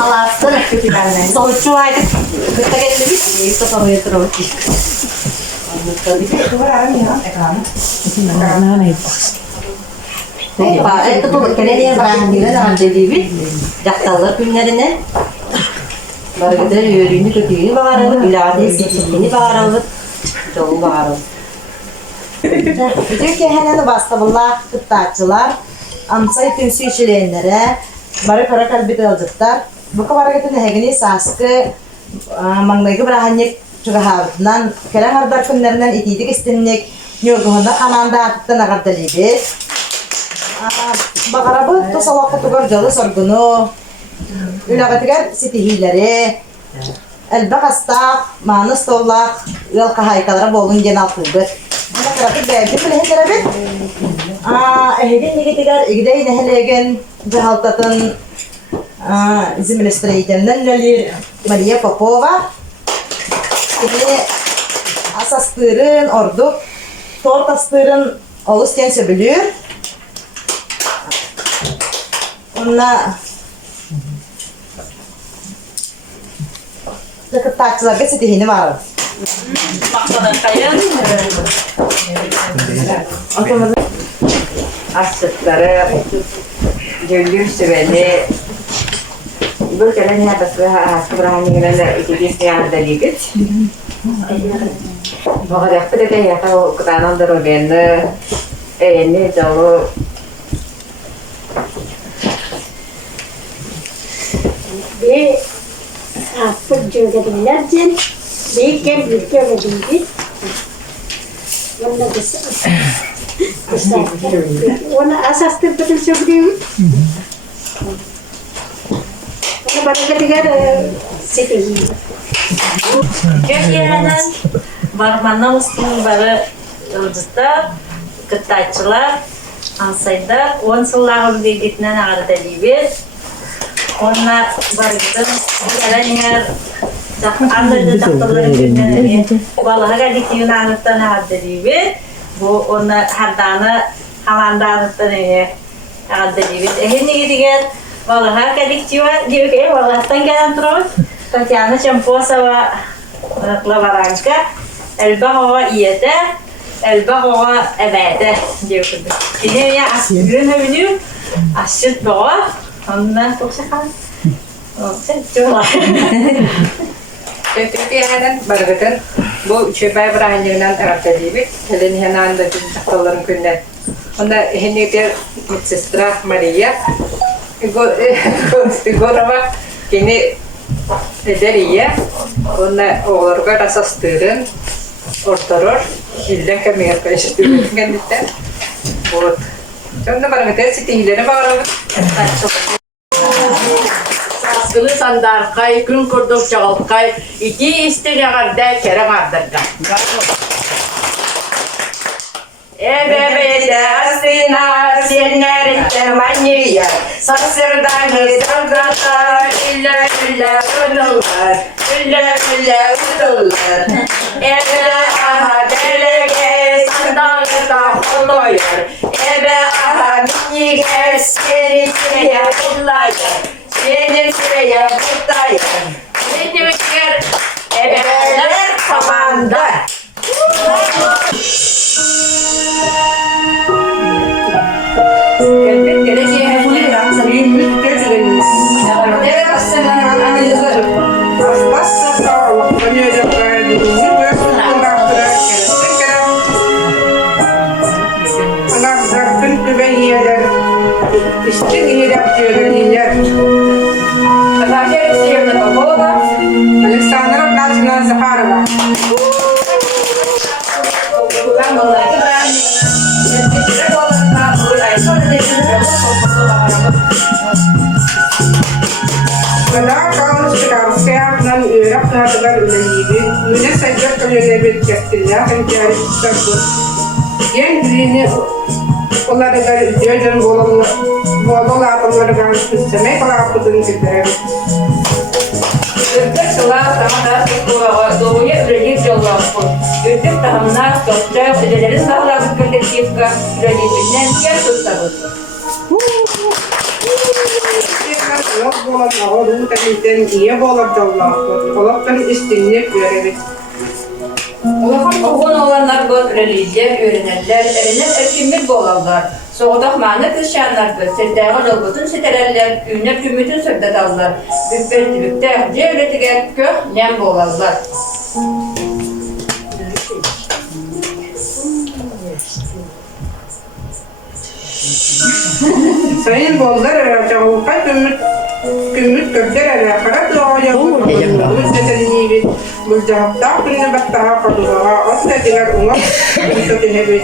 Alastan kötü gelmeyin. Sonuçta ayda kırkta geçti. İşte sonra yatırım. Itu tuh kene dia barang dia dalam jadi daktarlar günlerine baru kita yürüyünü kötüyünü bağıralım, ileride sikini bağıralım, çoğu bağıralım. Bütün keheneni bastabıllar, kıttakçılar, amsay tümsü işleyenlere, barı kara kalbi kılcıklar, bu kadar gittin hegini saskı, mangdaki bırahanyak juga havutdan, keren hardar günlerinden itidik istinlik, nyoguhunda kananda atıktan ağırdalibi. Bakarabı tosalak kutugar jalı sorgunu, ülagatigar sitihileri, elbak astak, manus tollak, yalka haykalara bolun genel kılgıt. Ama kırapı belki bile heterabit. Ehegin negetigar igday nehelegen jahaltatın zimilistreydenden nelir Maria Popova. Ini asastırın orduk, tortastırın olusken söbülür. Ona kıttakçılarga sitihini var. Bakmadan kayın. Açlıkları, gönlüm süveli. Bu kadar ne yapası haskı bırakın yine ikisi yanında ligit. Bu kadar yaptı da ya o kutanın da rogenli, ne çoğu. Ve afır cögerlerce beyken birlikte ödeydi. Onda kısa. Ona asastır betul söyleyeyim. Ona bana katigar sekiz. Kegiatan barmanna usul bara ılcıta kıtayçılar ansayda 10 yıllar birlikten ağırda libir. Ona barıktın yalanlar anlarda daktarların günleri vallahi geldik Yunan'dan ağırda libir. Bu ona hardana havandan ağırda libir. Ehini gidiyor. Vallahi geldik diyor ki vallahi gelen turun. Tatiana Champosova Lavaranka Elbahova iyede Elbahova ebede diyor. Yine ya aslında ne biliyor? Aşık doğa. Ondan çok sekan. Sen çok. Türkiye'den bargıtın bu şöbay bırahanlarından taraftarıydı. Helen hemen de takıların günde. Onda henüz bir sestra Maria. Gorava kini deriye. Onda oğlarga rasastırın. Ortaror. İlden kemiğe karıştırın kendisi. Bu. Sonra bargıtın sitihlerine bağlı. Saskılı sandarkay, gün kurduk çağalkay, iki istinegarda kerem ardırga. Ebebede astina senlerinde maniye, saksırdan sandata, illa illa udullar, illa illa udullar. Ebe aha delege sandalda holoyor, ebe aha minyige seni seye kullayır. Senin sıraya buradayım. Benim yer ebeler komanda. İşte iyi yapıyor iyiler. Александра Павловна Захарова. Когда Павловна Шикарская нам Ирак надо улыбить, мне сойдет ко мне небет костыля, хотя это ен длинный оларга дёжен болола апаларга системе колапудын кетер. Села тамада doğuya ürelik yollaşır. Ürtük tahımına topça ödelerin sağladık kolektifka üretibinden yer tutarız. Yok bolan ağır temizden iyi bolan Allah'ım. Olaptan istinlik verelim. Oğun olanlar bu religiyar öğrenirler, erinler erkinlik bolarlar. Soğudak mağına kızşanlar bu, seddağın olgutun setererler, ünler gümütün sırdatallar. Bübbeltibikte cevletiger kök nem bolarlar. Sayın bollar çağılka gümüt kökler alakara doğaya bulunduğumuz nedenliği bu cevapta gününe battaha kadığa asla diler umak kötü hebet.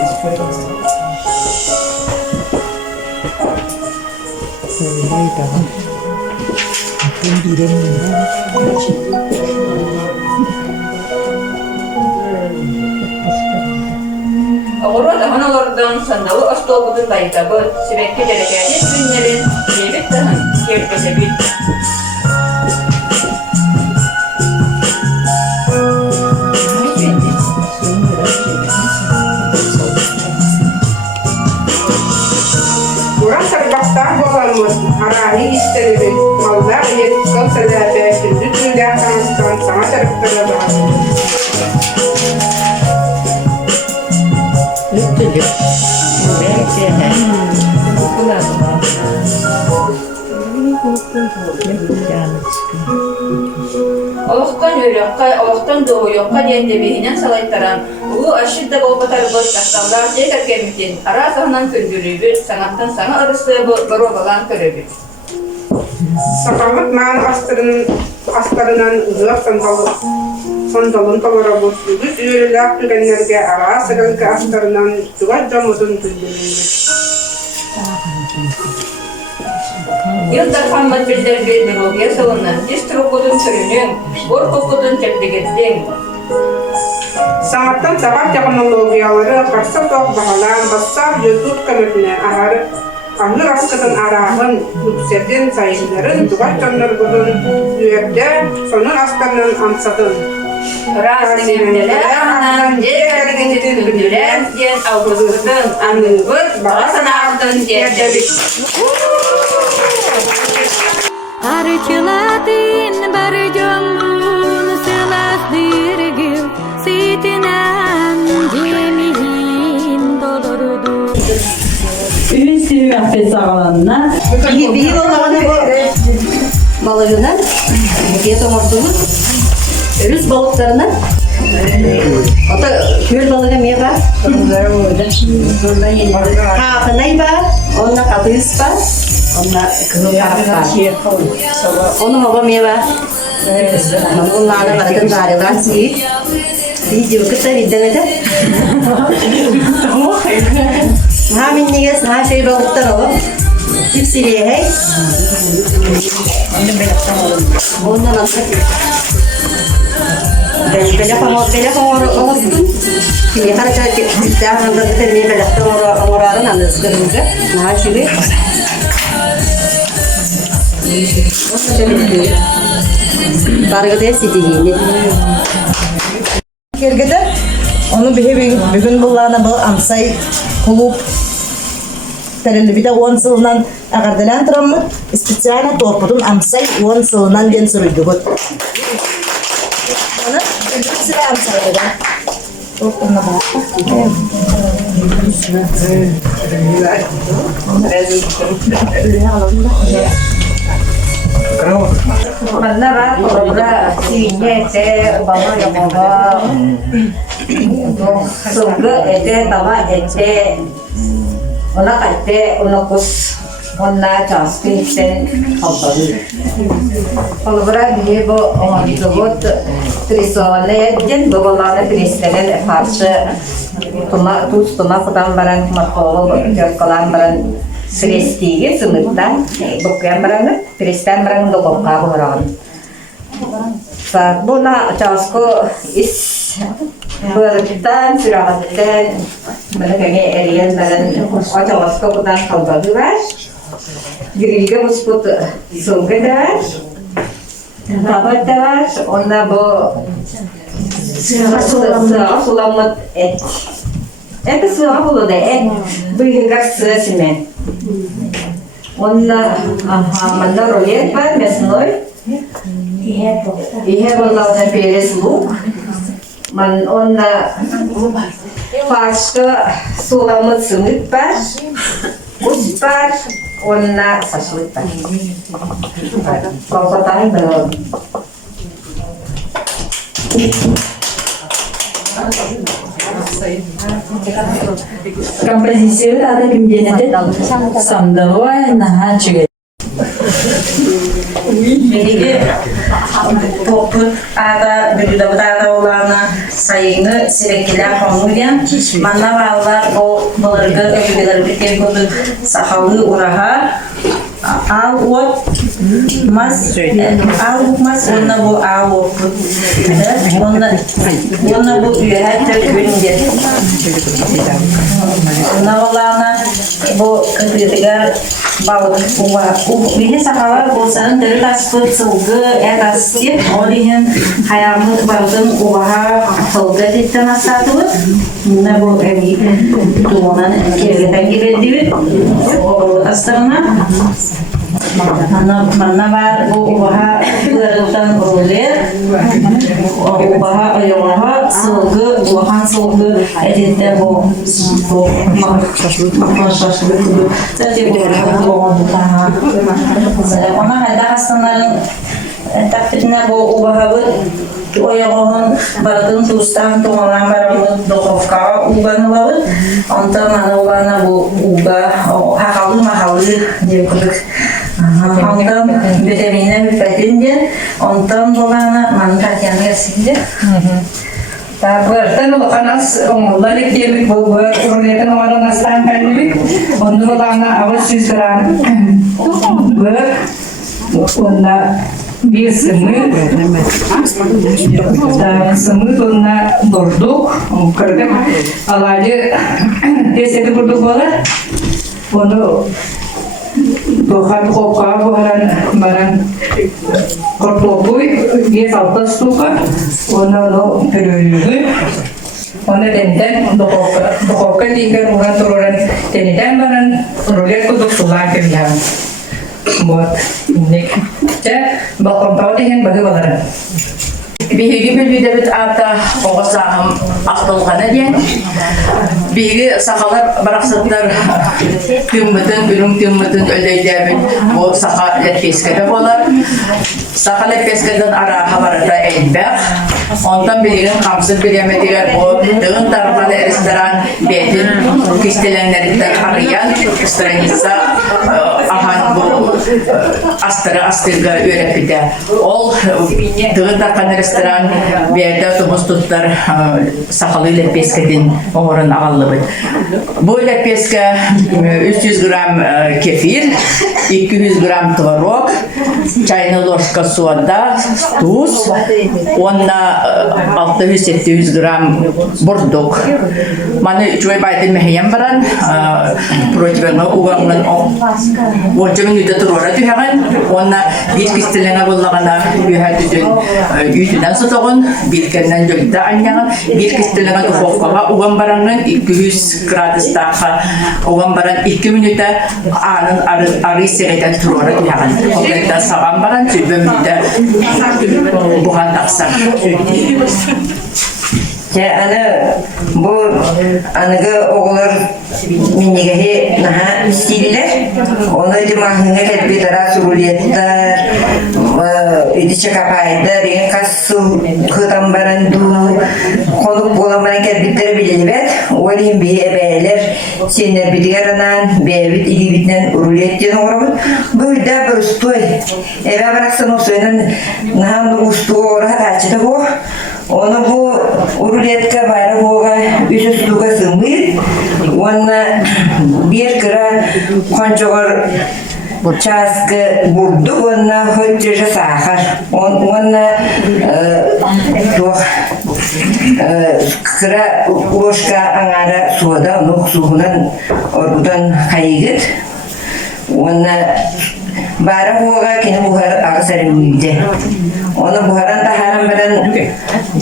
Oğru analardan sandalı astolgudun dayıtabı, sürekli derekâni günlerin yevit dağın kerkese bil. Buran terbaktan bolanmız, harahi istenebil, mallar yetkal selâbe, kündü tünden tanıstan sana taraflara bağlı. Олохтан өрөкка, олохтан doğuyokka diyen debihinen salaytaran, bu aşırda bolbatar bu taştallar tekrar gelmetin, ara sahnan köndürübü, sanattan sana arası bu barobalan körübü. Sakallık mağın astarından uzak sandalın talara bozduğumuz üyelilak tükenlerge ara sıkılık astarından üstüge camudun tündürüldü. Yılda Hamad bildir bir drogiya salınan, distrokudun türünün, borkokudun çekligetin. Sanattan sabah teknologiyaları karşı toq bahalan bassar YouTube kanalına ahır askıdan arağın yükselden sayınların duvar canlarının üyerde sonun astarından ansatın. Rast elimdeler anan, diğer gitin gündüren, diyen avgızgıdın, anlıbıt, bağısan ağıdın, diyen debit. Arıçıladın barıcımın sılas dirgil Sitinen cemihin dolurdu Ümit Silmi Affet Sağlan'ına Bir olanı bu balığından, diye tomurduğumuz Rus balıklarından. O da köl balığı mı var? Ha, kınay var. Onunla katıyız var. Onunla kızıl var. Onun baba mı var? Bunlarla balıkın zarılar suyu. Video kısa videomda. Ha minniges, ha şey balıklar o. Hepsiyle hey. Ondan alsak. Belakang olsun. Kini harca kita hanggang termi belakang orang nanti sekarang nah sini. Bargada siti ini. Kergede onu bugün bullana bu amsay kulüp terli bir de 10 yıldan agardalan tramı spesialna torpudun amsay 10 yıldan den sürüldü bu. Ona sıra amsayda. Torpuduna bak. Mana var orada sivinye ete, bana yapama. Sungguh ete, tama ete. Ona kate, ona kus, ona caspin sen kapalı. Kalau berani bu orang disebut trisole, jen bawalannya trisole farse. Tuma kutam barang markolo, kolam barang Kristiga sumuttan bukan barang Kristen barang dokok kagu orang. Saat bona casko is bertan sirahatan mengenai alien barang casko kutan kalba duas. Giriga musput sungkedas. Tabat das onna bo sulamat et. Eta suapulu de et. Buyurgas simen. онна манда рулет бар мясной. Ihe боллауда перес лук. Ман онна фаршка суламыт сымыт бар. Ус бар. Онна шашлык бар. Колхотаны бар. Композиция ada кимденете самдавай наха чиге. Jadi toput ada berdua ada olana sayangnya sedikitlah kemudian mana walau keluarga keluarga bikin kudu sahawi uraha awot mas ona bu awot ona bu lihat terkini ona olana bu ketika bawa ini sahawa bosan dari tasbut suga tasbut olihin hayamut barudan ubaha toga di tanah satu na bu ini tuanan kira diwit astarna mana bar ubaha barudan roler ubaha ayawaha suga ubahan suga editnya bu jadi ona ada hastaların takdirine bu ubahabı oyağının baradığın tuğustan tuğalan baramı dokovka ubanı var. Ondan mana olana bu uba hakalı mahalı diye kuduk. Ondan betemine müfedince ondan olana mantat gelsin. Berarti kalau kanas orang lagi dia buat urutan orang nastan kan ini, orang orang awas sisran ona bir semu tonna borduk kerja alaje desa itu borduk bola ono Tuhan koka buharan barang korpopui dia saltas tuka ono lo periode ono tenten dokoka tinggal orang turunan tenten barang rolet kudu sulah kerja buat ini cek bakal tahu dengan bagaimana Bihigi bilbide bit ata oğuzağım aktolğana diyen. Bihigi sakalar bıraksıtlar tümmütün öldeyde bu saka lepeskede bolar. Saka lepeskeden ara habarata elbek. Ondan bilgin kamsız bilemediler bu dağın taraflı restoran betin kistelenlerinden arayan stranisa ahan bu astırga öğretide. Ol dağın taraflı restoran bir yerde otobüs tutlar sakalı lepeskedin oğurun ağalı bit. Bu lepeske 300 gram kefir, 200 gram tvarog, çayına ложка soda, tuz, onna 600-700 gram borduk. Mana cuy baytin mehiyem baran, protivena uğanın onca minuta turora tüheğen, onna bir kistelene bullağına yühedüdün yütüden sotoğun, bir kenden jölde anyağın, bir kistelene dufofkağa uğan baranın 200 gradus'ta uğan baran 2 minuta anın arı seyreden turora tüheğen. Oğlanda sağan baran tübü minuta buhan taksan. Ya ana bu anaga oğullar minnigehi naha stiller onu dimahına kelbi tara suruliyetler idiçe kapayda rin kasu kıtambaran du konuk bulamayan kelbitleri bilelibet olayım bir ebeler sinir bidigaranan bebit ilibitten uruliyettiğini uğramın böyle bir ustuy eve bıraksan o suyunun naha ustu uğra taçıda bu onu bu uruletka bayra boga üsüs duga sığmır. Ona bir kıra konçogor çaskı burdu. Ona hıçıcı sahar. Ona kıra uloşka anara suada onu suhunan orgudan kayıgıt. Ona bayra boga kini buhar ağasarın müyde. Onu buharan taharan beden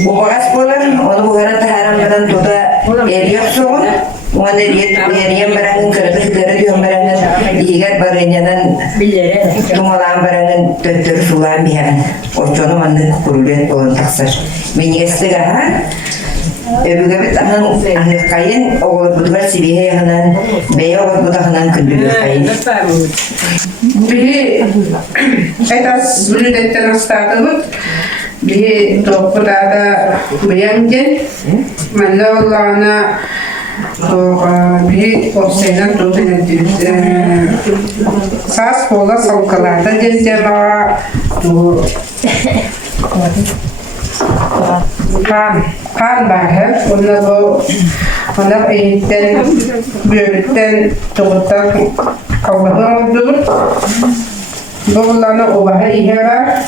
buğaz bolar, onu buharan taharan beden tuta eriyok soğun. Onu eriyem berangın kırıkı kırı diyorum berangın iyigar barınyadan Billere. Dumalan barangın döttürü sulan bir hemen. Oçonu manlı kukurulet olan taksar. Beni estik aha. Öbüge bit ahan ahır kayın oğul budugar sibihe yakınan beye oğul budakınan kündülür kayın. Bir etas müddetten startılıp bir toplarda beğengen manlı Allah'ına bir opsiyonel tutulur. Saz kola salkalarda gezdiler. Kan bahar, ona eğitim, büyükten, doğrudan kavgalar oldu. Doğrularına o bahar iyi var.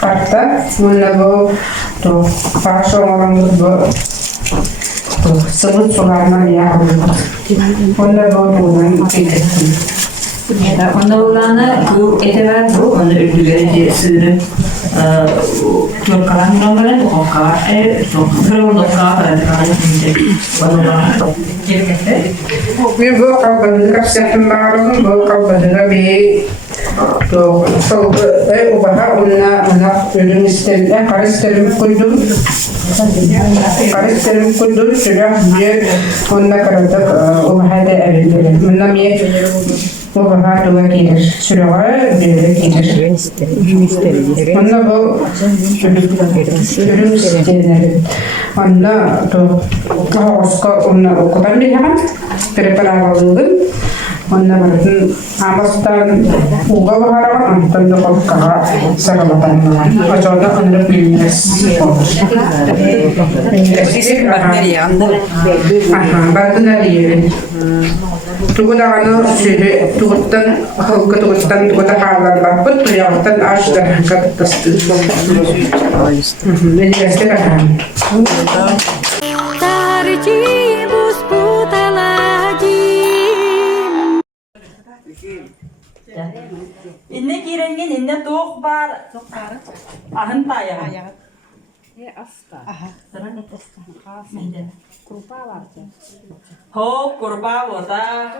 Hatta bunlar bu parça olanlar bu sıvı sularına yağmurlar. Bunlar bu bunların eğitim. Onda olana bu ete ver bu onu öldürücü sürü çok kalan numara o kadar çok kırıldı kadar Bir bu kavgaları seçim bağlı bu kavgaları bir o bahar ona ölüm isterler karıştırıp koydum. Karıştırıp koydum şuraya bir onunla karadık o bahar da evlendiler. Bundan bir bu bahar duvar gelir. Şuraya bir gelir. Onunla bu ölüm isterler. Onunla onunla okudan bir hemen preparalıydım. Onunla bırakın Amas'tan uga bahara antan da kalkara sarılatan. Acaba onları bilmez olur. Bilmez. Bakın diyelim. Tuğda anı şöyle tuğdan halka tuğdan tuğda halar bakıp tuyaktan açtı kattastı. Ne diyeceksin efendim? Tarjibus putalajim. İnne girengen inne toq bar. Ahın taya. Ho kurba vota.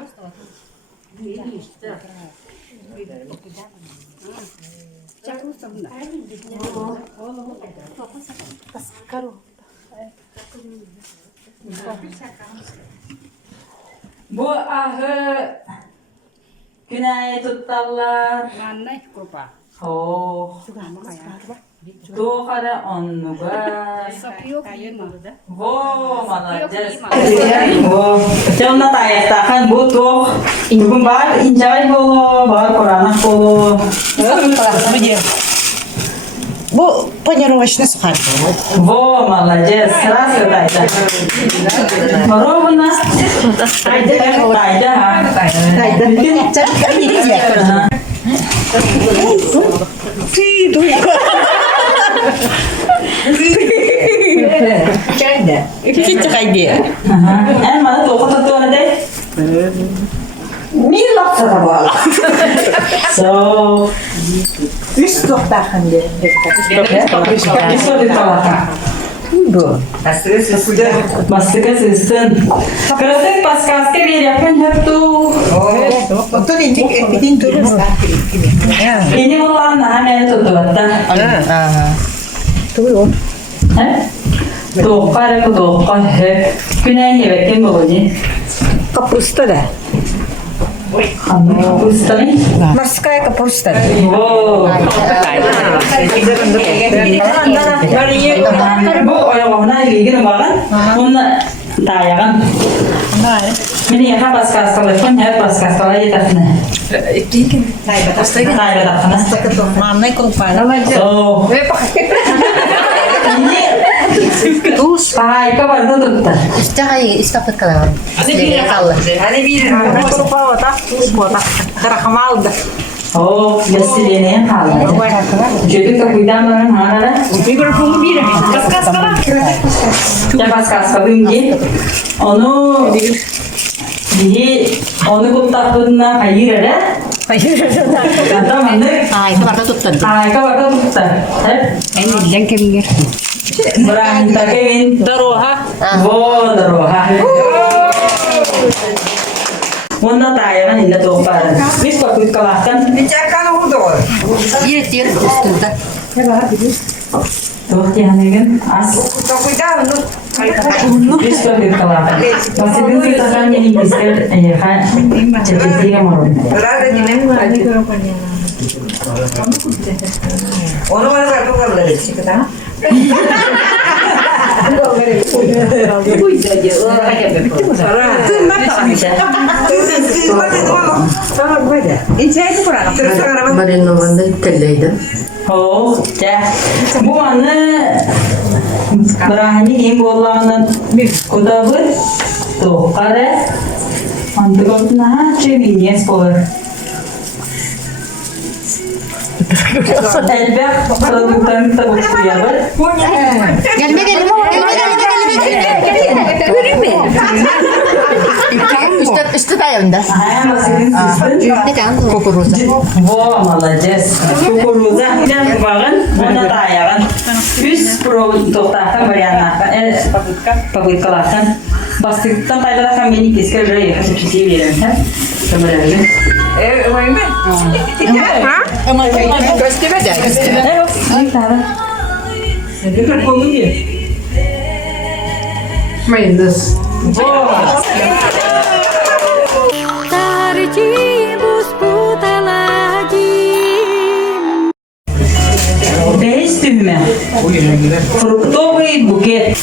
Bu ahı günay tuttallar. Oh. Tuhara onnuga. Wo молодец. Wo. Jonna tayaktakan bu tuh. Bugün var incay bolo, var Kur'an'a bolo. Bu панировочный сухарь. Во, молодец, сразу тайда. Ровно. Тайда, ха. Küçük haydi. En bana tokat tuğla de. Bir lafta da var. So. Üst toktahın de. Isso de toka. Bu. Mastıka sızsın. Kırıtık paskaske bir yapın hep tu. Otur indik epitin durur. Ini ulan hemen tutu hatta. Tuh. Toka hep. Güney yemekin bu ni. Kapusta da. Kapusta ni? Морская капуста. Во. Bu oyağına ilgili bakan. Onu tayagan. Mini yaha paskaskalı kon hep paskaskalı yeterli. Taybatakna. Мамной купана. So. Ini Ay, kabar da tuttu. İşte istafet kadar. Hadi bir kupa vata, kupa. Karahamal da. Oh, besleyen halı. Jadi kemudian orang mana? Mikrofonu bir. Kaskala. Ya paskaskalı ingi. Onu onu kutakuna hayır ada. Kata mana? Ay, kabar da tuttu. Ay, kabar da tuttu. Ini jengkel. Berang Kevin. Daroha. Wo daroha. Ondan tayagan illa toqparan. Biz bakıp kalaktan. Toq yanegen as. Biz bakıp kalaktan. Basidin sitakan yeni bisker ha çetesiye marun. Onu bana kartu karları çıkıta. Marinova'nda kelleydi. Oh, ya. Bu anı berani kim bolanın kuda bir toqare. Antık nah çevinyes polar. Elbette produktan tabuk kuyabar. Üstü tayında. Ayağım basidin sistem. Kukuruza. Во, молодец. Кукуруза. Гиден багын, оны таягын. Үс провод тоқтақан вариантын. Попыткалақан. Бастықтан тайлақан мені кескер жай қасып чесей беремін. Көмірәжі. Göstebe de. Ay, tara. Ne kadar kolu diye. Mayıldız. Tarjibus putalagi. Beş düğme. Фруктовый букет.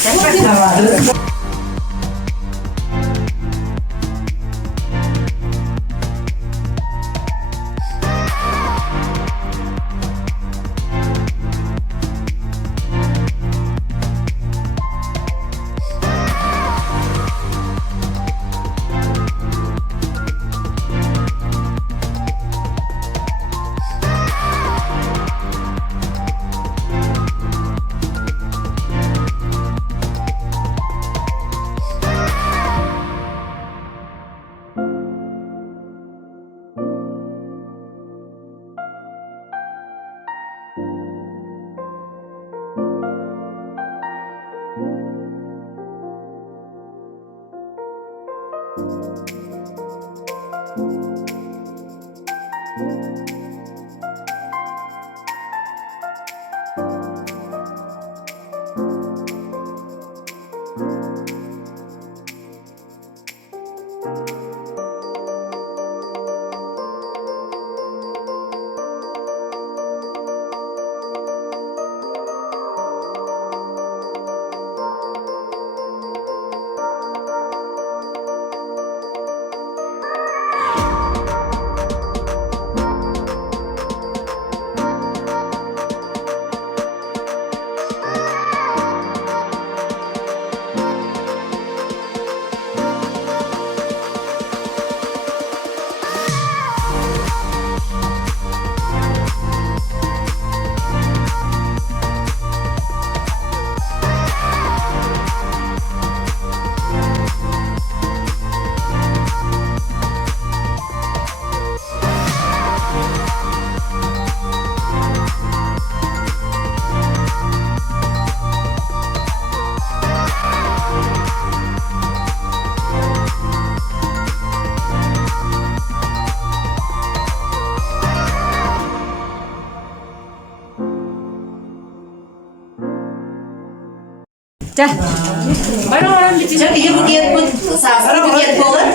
Çok iyi buket bu. Safra buket olur.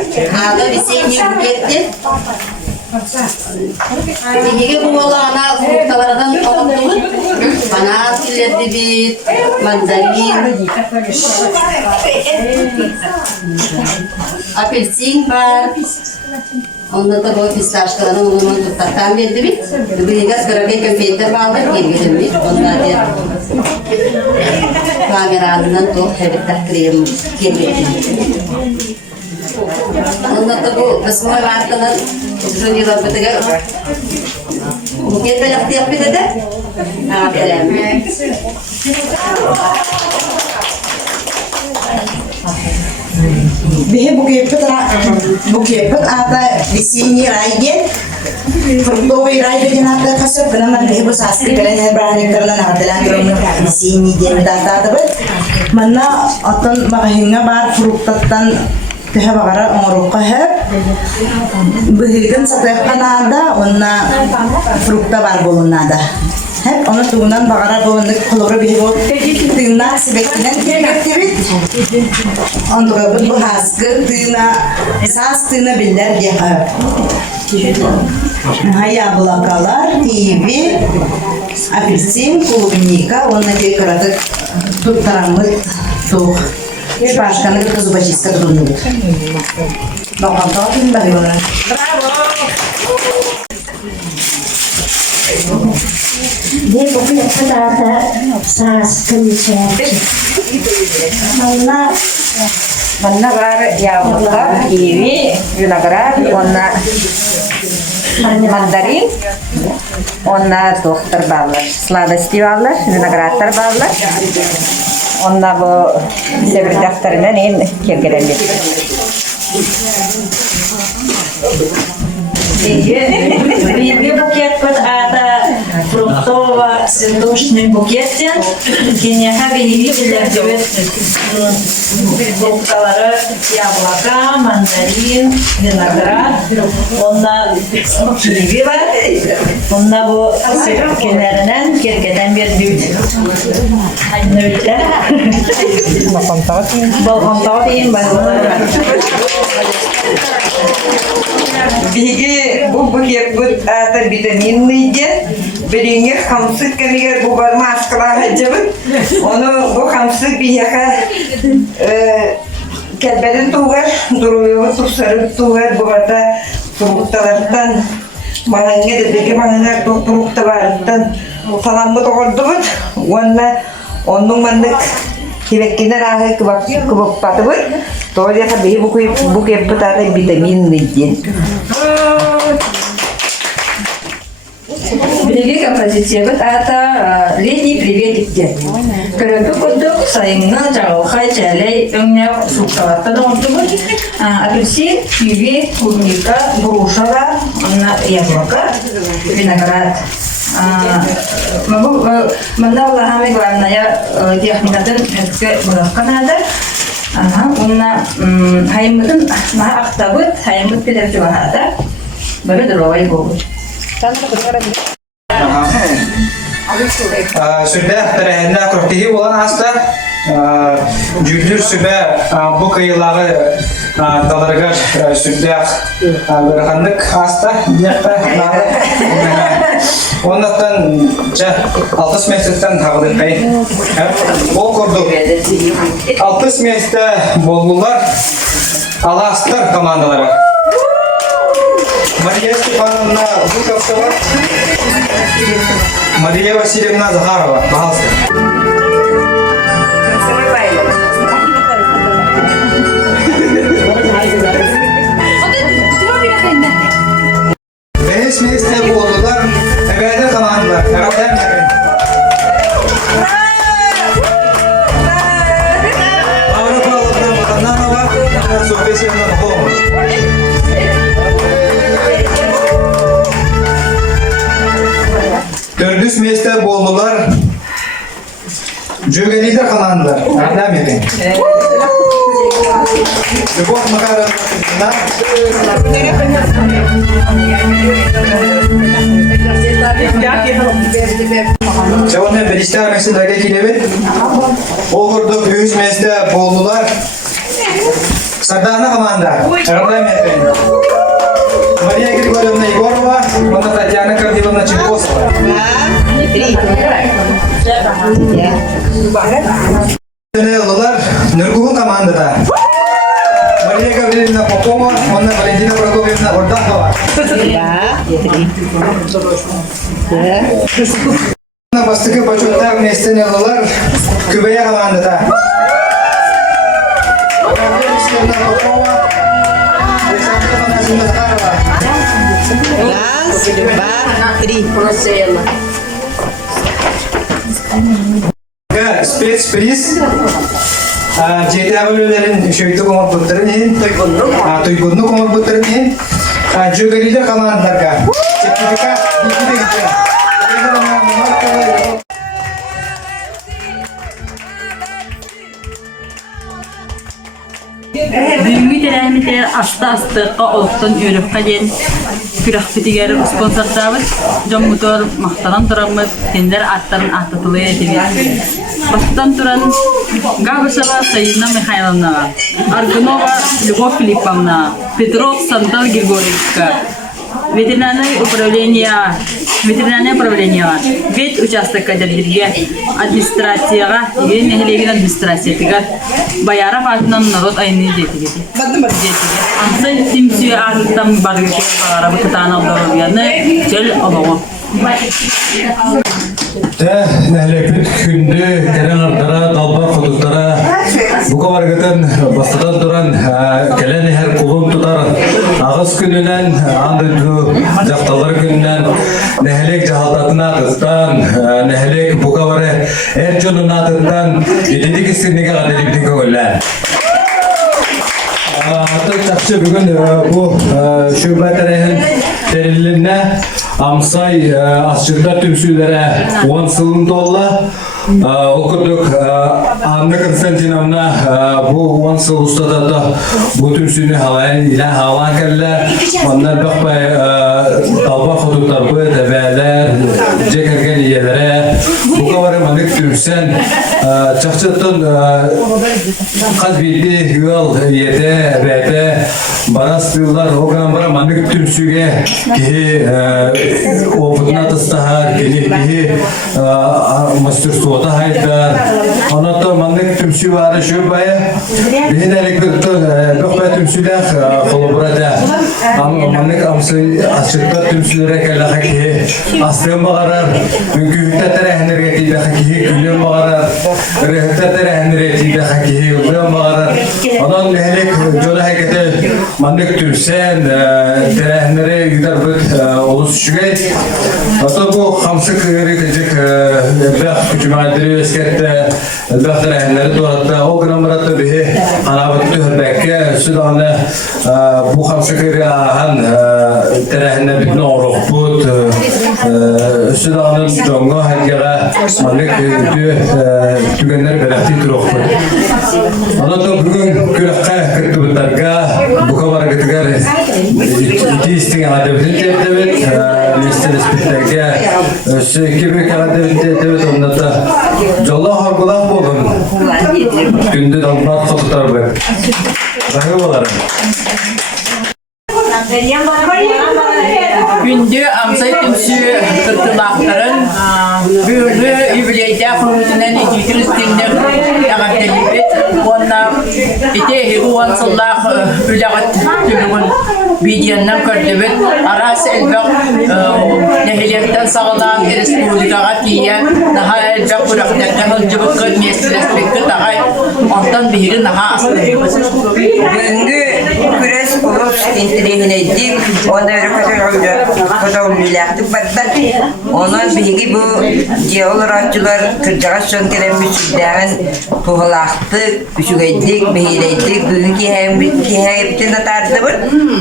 Ada vitamin buketti. Peki bu olana fruktalardan alalım. Bana kilitli bir mandalin. Apelsin var. Onda da bu pistachkalarını onu tutaktan verdi bir. Bir gaz karabe köpekte bağlı gelgelim bir. Onlar da kameradan çok hevesler krem gelgelim. Onda da bu basma vartalar. Uzun yıllar bitiyor. Buket belakti yapıyor dedi. Aferin. Bihe buket ada di sini raigen. Fruktoi raigen ada kasih benar bihe bos asli kalian berani karena adalah kerana di sini dia data tapi mana atau makahinga bar fruktatan teh bakara orang rokah bıhıgın satayakkanada onna frukta var bolunada. Hep onu tuğundan bağıra bolunduk kolora bir bol. Tığına sibekinden kirgettibit. Onduğa bu haskı tığına, esas tığına biller diye. Haya bulakalar, kiwi, apelsin, клубника, он на декоратор туттарамыт тух. Шпажканы зубочистка труднут. Багамда тын багыла. Бе бопи yapıda sas kılıçı. Манна бар яблоко, киви, виноград, онна мандарин, онна доктор баллар, сладости баллар, виноградтар баллар. Онна бу себирдактарынан ен келгелембет. Первый букет под это фруктово-цветочный букет. Кенеха белевидели фруктовары, яблоко, мандарин, виноград. Онда киви var. Онда bu kenarından kerkeden bir büyük. Balkontağı diyeyim ben. Биги бу букет бут ата витаминный де. Бериңе хамсык кемигер бу барма аскыла хаҗыбыт. Оны бу хамсык бияка келбеден тугар, дуруйы тусарып тугар бу барда фрукталардан маңаңа да беге маңаңа фрукталардан саламы тогордубут. Онның мандык Кибеккинер ахы кыбык патыбыт. Толя бии букет пытары витаминный ден. Береги композиция вот это летний приветик дед. Когда кудук сайна жауха чалей умня фруктоватта донтубут. Апельсин, киви, клубника, груша, яблоко, виноград. Мында Аллахами главная техникадан этке муракканада. Онна хаймытын актабыт, хаймыт педер жуахада. Бары дровай болу. Сүрбә тәрәһендә куртиһи булган аста жүлдүр сүрбә бу кыйлагы таларга сүрбә бирханлык аста дияқта оннан жа 60 метрден тагылып кай. Ол курду 60 метрдә болулар аластар командалары. Мария Степановна Жуковцева, Мария Васильевна Захарова, пожалуйста. Beş mesle oldular, evde kalandılar. Avrupalılardan vatandaşlar var, Sovyetlerden olmadı. Dördüz mesle boldular, Cögeli'de kalandılar. Erdem edin. Любовь Макаровна. Çavundan belişler mesleğe kilebet. Oğurduk 100 mesle boldular. Sardana komanda. Erdem edin. Maria Grigorьевна Егорова, ona Татьяна Кардиловна Ченкосова. Yıllar Nurgul komandada. Maria Gavrilina Popova, ona Valentina Prokofyevna Ordakova. Bastıkı Paçotta Meslen yıllar Kübeye komandada. Раз, два, три. Спецприз жетәбілілерін шөйті көмір бұттырын ең, тойгунны көмір бұттырын ең, жөгелілер қаландарға сертификат Büyümü terehmite asta astıqqa oluktan örüqqa den kürakbitiger sponsortabıt John Motor mahtaran duramıt tender artların ahtatılı etibit. Bastan turan Gabusala Sayina Mikhailovna, Argunova Любовь Филипповна, Петров Сантал Григорьевичка, ветеринарное управление, вет участок кадрлерге, администрацияға, еген нехелеген администрациятыға, Баяров атынан народ айны жетіге. Ансы тимсүйе ағылтам баргеке бағарабы кытана здоровьяны жел олығы. Нәлепет күнді кәрен ардара, далбар құдықтара, бұқа барғытын бастыдан тұран кәлен әр құлын тұтар. Ағыз күнінен, андыду жақталар күнінен, нәхелек жағалтатын атыстан, нәхелек бұқа бары әр жонын атыстан, едедік істернеге қадерімді көңіллән. Жақшы бүгін бұл шөбәтәрәйін тәреліне Амсай асчырда түмсүйлері 10 сылын толла. Окудук Анна Константиновна бұл 10 сыл ұстатады. Бұл түмсүйні халайын илән халан кәлі. Оннан бақпай талба құдықтар бұй, тәбәлер, жекерген иелері. Бұл қавары мәнік түмсен. Чақчаттың қаз білді үйал еді, бәді. Барас тылдар оғынан бара мәнік түмсүге кейі опытына тыстағар, кейі мастерствода хайдар. Онаты мәнік түмсү бары шөп байы. Бейін әлік бұқпай түмсүләқ қолы бұрады. Мәнік амсы ашықтар түмсүлері кәліға кейі астығын бағарар. Мүмкіндіктер әхінерге кейді кейі күлен бағарар. Рехттер әхінерге кейді кейі ұлған бағарар. Онан әлік жолы әкеті мәнік түмсен, тәрәхінері үйдар бұд олыс үшігей. Ата бұл қамсы күйері кәжік бәқ күчімәдері өскетті, бәқ тәрәхінері туратты. Ол күнен бұратты бейі қанабытты хүрбәкке үсіл аны бұл қамсы күйері ағын тәрәхінер бітін оғырық бұд. Үсіл аны жоңға әкеға мәнік түгенлері бәләқті тұрық бұд. Ата бүгін күрәққа кірті бұттарға бұқа бар кітігер ити істеген адабетін тәртебет, листен іспеттерге өсі кебек адабетін тәртебет, онында жолы қарғылақ болын. Күнді далбар құтықтар бұд. Рахы боларым. Күнді амсай түмсі тұртылақтарын бүйірді юбилейді құрылысынан егетірістіңдер ағаптелебет. Онна ете егі уансыллақ үлағат түлігін видеодан көрдебет. Арас әлбәқ нәхелерден сағылан республикаға тие наға әлбәқ бұрақтардан ұлжыбыққы месілеспекті тағай онтан бейірі наға асылы. Бүгінгі күрес олыс интерегінейдік, оны көтөөлүлээхтик баттар. Онон биһиги бу жеолор ачылар кырдьаҕа сөң келен бүчүлдээгин туһалаахтык, бүчүгэйдик, биһиилэйдик, бүгүн киһээбитин атаардыбыт.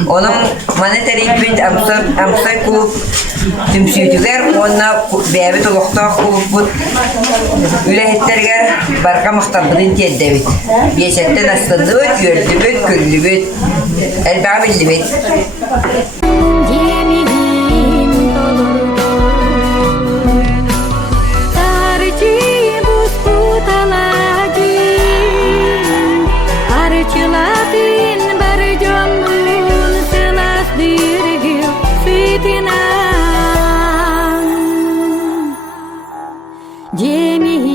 Онон маны терийбит амсай клуб түмсүүтүгер, онна бээбит олохтоох клуббут үлэһиттергер барга мактарбытын тиэддебит. Биэсэттен астындыбыт, үөрдүбүт, күллүбүт, элбэҕэ биллибит. Jemi